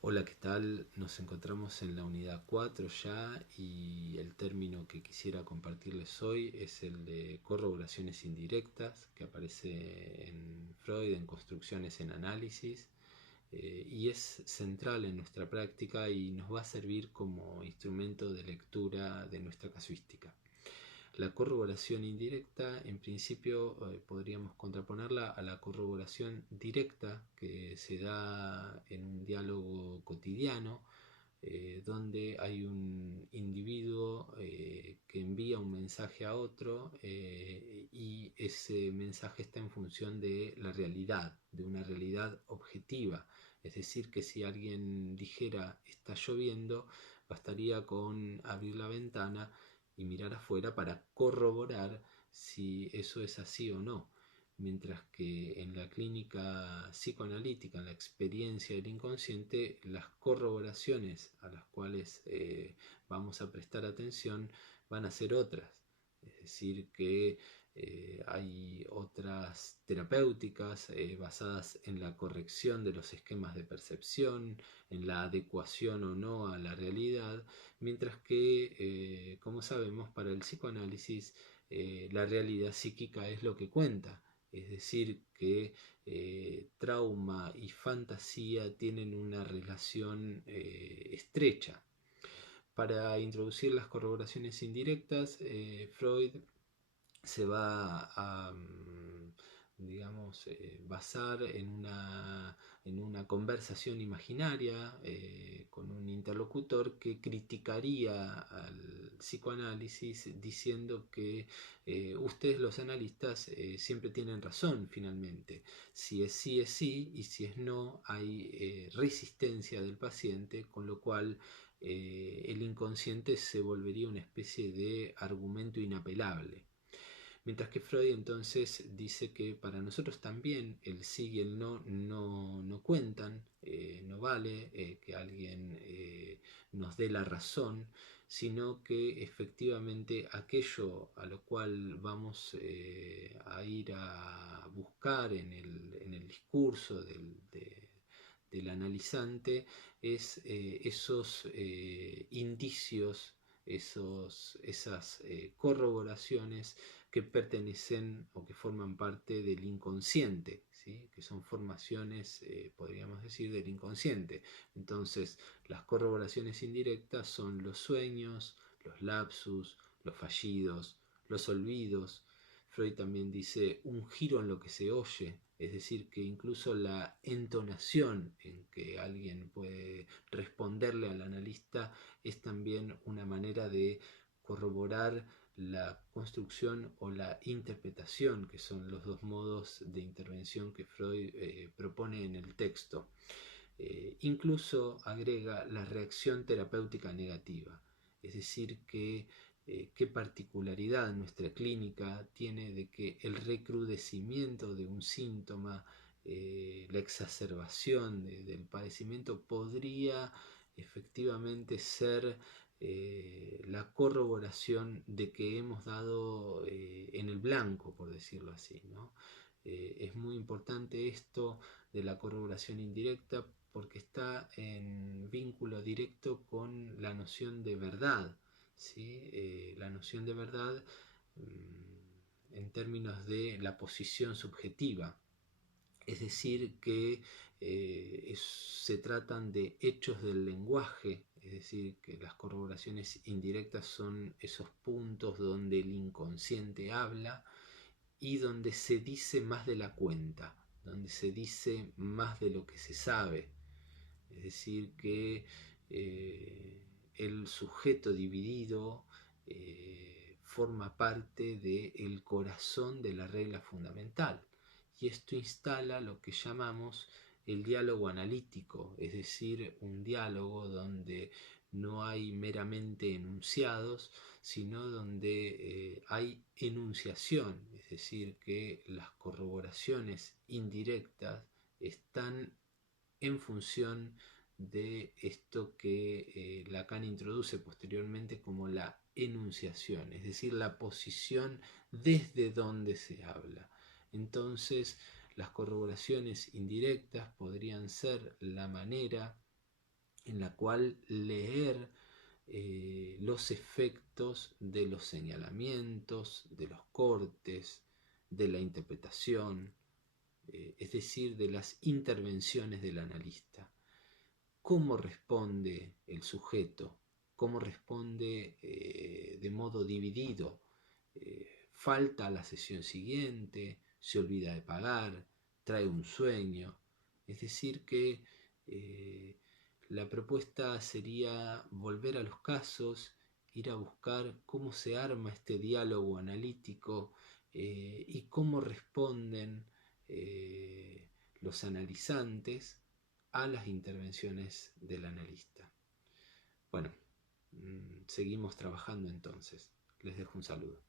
Hola, ¿qué tal? Nos encontramos en la unidad 4 ya y el término que quisiera compartirles hoy es el de corroboraciones indirectas que aparece en Freud en Construcciones en Análisis y es central en nuestra práctica y nos va a servir como instrumento de lectura de nuestra casuística. La corroboración indirecta, en principio, podríamos contraponerla a la corroboración directa que se da en un diálogo cotidiano, donde hay un individuo que envía un mensaje a otro y ese mensaje está en función de la realidad, de una realidad objetiva. Es decir, que si alguien dijera está lloviendo, bastaría con abrir la ventana y mirar afuera para corroborar si eso es así o no. Mientras que en la clínica psicoanalítica, en la experiencia del inconsciente, las corroboraciones a las cuales vamos a prestar atención van a ser otras. Es decir, que hay otras terapéuticas basadas en la corrección de los esquemas de percepción, en la adecuación o no a la realidad, mientras que, como sabemos, para el psicoanálisis la realidad psíquica es lo que cuenta. Es decir, que trauma y fantasía tienen una relación estrecha. Para introducir las corroboraciones indirectas, Freud se va a, digamos, basar en una conversación imaginaria con un interlocutor que criticaría al psicoanálisis diciendo que ustedes los analistas siempre tienen razón finalmente. Si es sí es sí y si es no hay resistencia del paciente, con lo cual el inconsciente se volvería una especie de argumento inapelable. Mientras que Freud entonces dice que para nosotros también el sí y el no cuentan, no vale que alguien nos dé la razón, sino que efectivamente aquello a lo cual vamos a ir a buscar en el discurso del analizante es esos indicios, esas corroboraciones que pertenecen o que forman parte del inconsciente, ¿sí? Que son formaciones, podríamos decir, del inconsciente. Entonces, las corroboraciones indirectas son los sueños, los lapsus, los fallidos, los olvidos. Freud también dice un giro en lo que se oye, es decir, que incluso la entonación en que alguien puede responderle al analista es también una manera de corroborar la construcción o la interpretación, que son los dos modos de intervención que Freud propone en el texto. Incluso agrega la reacción terapéutica negativa, es decir, que qué particularidad nuestra clínica tiene de que el recrudecimiento de un síntoma, la exacerbación del padecimiento podría efectivamente ser la corroboración de que hemos dado en el blanco, por decirlo así, ¿no? Es muy importante esto de la corroboración indirecta porque está en vínculo directo con la noción de verdad, ¿sí? La noción de verdad en términos de la posición subjetiva, es decir, que se tratan de hechos del lenguaje, es decir, que las corroboraciones indirectas son esos puntos donde el inconsciente habla y donde se dice más de la cuenta, donde se dice más de lo que se sabe. Es decir, que el sujeto dividido forma parte del corazón de la regla fundamental. Y esto instala lo que llamamos el diálogo analítico, es decir, un diálogo donde no hay meramente enunciados, sino donde hay enunciación, es decir, que las corroboraciones indirectas están en función de esto que Lacan introduce posteriormente como la enunciación, es decir, la posición desde donde se habla. Entonces, las corroboraciones indirectas podrían ser la manera en la cual leer los efectos de los señalamientos, de los cortes, de la interpretación, es decir, de las intervenciones del analista. ¿Cómo responde el sujeto? ¿Cómo responde de modo dividido? ¿Falta a la sesión siguiente? ¿Se olvida de pagar? ¿Trae un sueño? Es decir, que la propuesta sería volver a los casos, ir a buscar cómo se arma este diálogo analítico y cómo responden los analizantes a las intervenciones del analista. Bueno, seguimos trabajando entonces. Les dejo un saludo.